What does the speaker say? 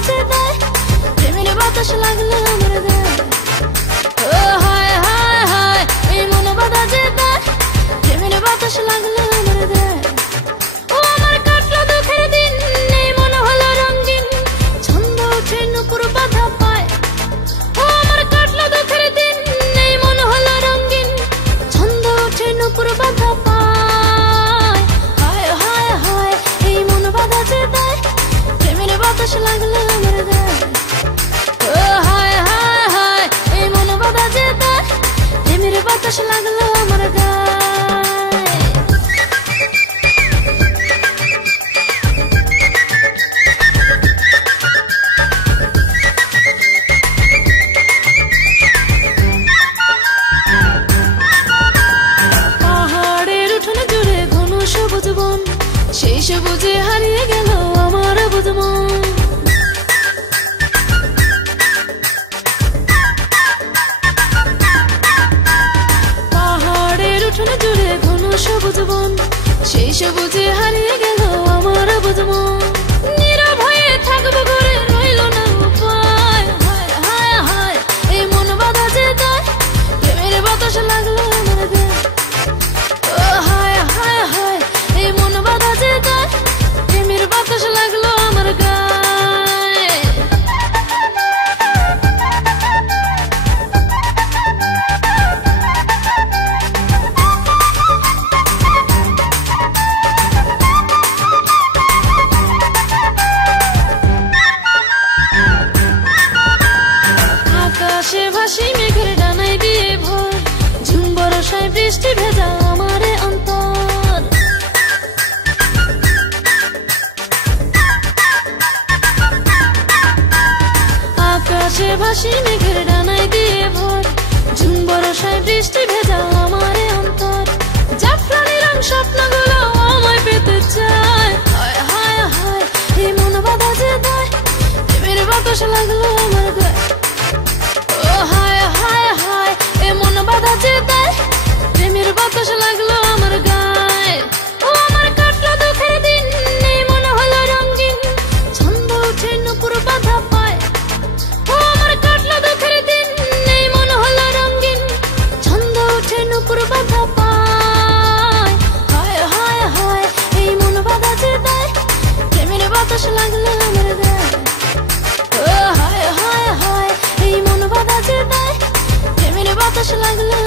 বাজে দেয় প্রেমের বাতাস লাগলো আমার গায়ে ও হায় হায় হায় এই মন বাধা যে দেয় প্রেমের বাতাস লাগলো আমার গায়ে ও আমার কাটলো দুঃখের দিন এই মন হলো রঙিন ছন্দ ওঠে নুপুর বাধা পায় ও আমার কাটলো দুঃখের দিন এই মন হলো রঙিন ছন্দ ওঠে নুপুর বাধা পায় হায় হায় হায় এই মন বাধা যে দেয় প্রেমের বাতাস লাগলো আমার গায়ে ও হায় হায় হায় এই মন বাধা যে দেয় প্রেমের বাতাস লাগলো আমার গায়ে পাহাড়ের উঠোনে জুড়ে ঘন সবুজ বন সেই সবুজে হারিয়ে গেল আমার বুঝ মন পাহাড়ের উঠোনে জুড়ে ঘন সবুজ বন সেই সবুজে হারিয়ে গেল আমার বুঝ মন নীরব হয়ে থাকবো ঘরে রইল না উপায় হায় হায় হায় এই মন বাধা যে দেয় প্রেমের বাতাস লাগলো আমার গায়ে ও হায় হায় হায় এই মন বাধা যে দেয় প্রেমের বাতাস লাগলো আমার গায়ে আকাশে ভাসি মেঘের ডানায় দিয়ে ভোর ঝুম বরষায় বৃষ্টি ভেজা আমারে অন্তর আকাশে ভাসি মেঘের ডানায় দিয়ে ভোর ঝুম বরষায় বৃষ্টি ভেজা আমারে অন্তর জাফরানি রং স্বপ্নগুলো আমায় পেতে চায় হায় হায় হায় এই মন বাধা যে দেয় প্রেমের বাতাস লাগলো আমার গায়ে ও হায় হায় হায় এ মন বাধা যে দেয় প্রেমের বাতাস লাগলো আমার গায়ে ও আমার কাটলো দুঃখের দিন এই মন হলো রঙিন ছন্দ ওঠে নুপুর বাধা পায় ও আমার কাটলো দুঃখের দিন এই মন হলো রঙিন ছন্দ ওঠে নুপুর বাধা পায় হায় হায় হায় এই মন বাধা যে দেয় প্রেমের বাতাস লাগলো আমার গায়ে ও হায় হায় হায় এই মন বাধা যে দেয় প্রেমের বাতাস লাগলো